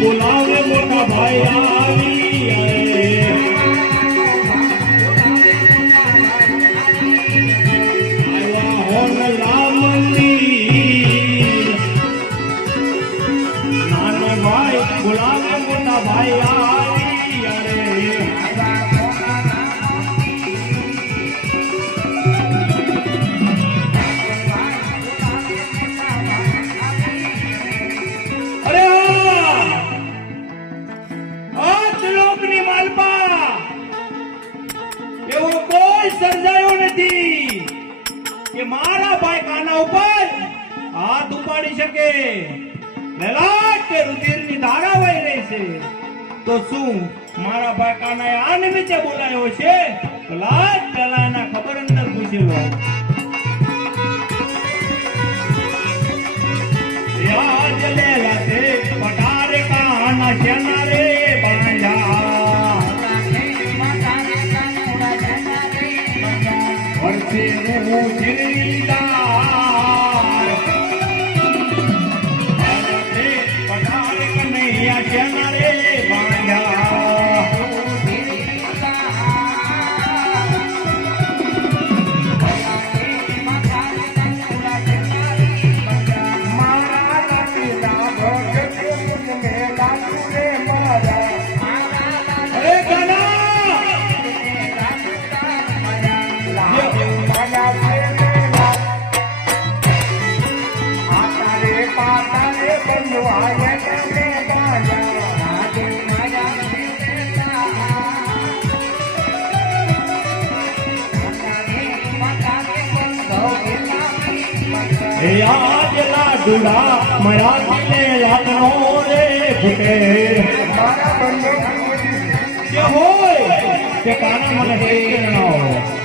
બોલાવે મોટા ભાઈ આવી સર્જાયો નથી કે મારા ભાઈ કાના ઉપર હાથ ઉપાડી શકે. લલાટ કે રુધિરની ધારા વહી રહી છે. તો શું મારા ભાઈ કાનાએ આ નિમિત્તે બોલાયો છે? લાજ પહેલા ખબર અંદર પૂછી કનૈયા શેના રે આજ લાડુડા મારા દિલે લાગનો રે ફૂટે કે હોય કે કાના ન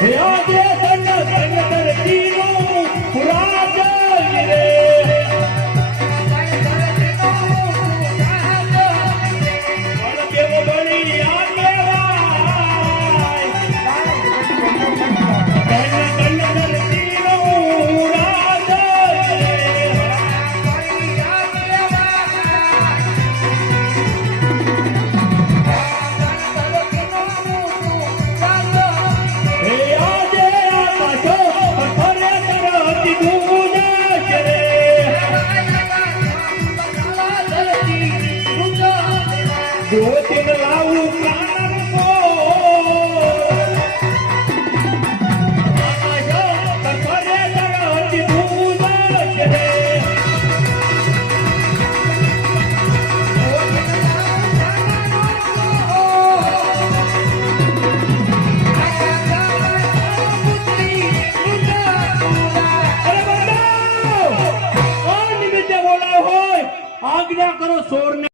Yeah, yeah. જ્યોતિને લાવું પ્રાણ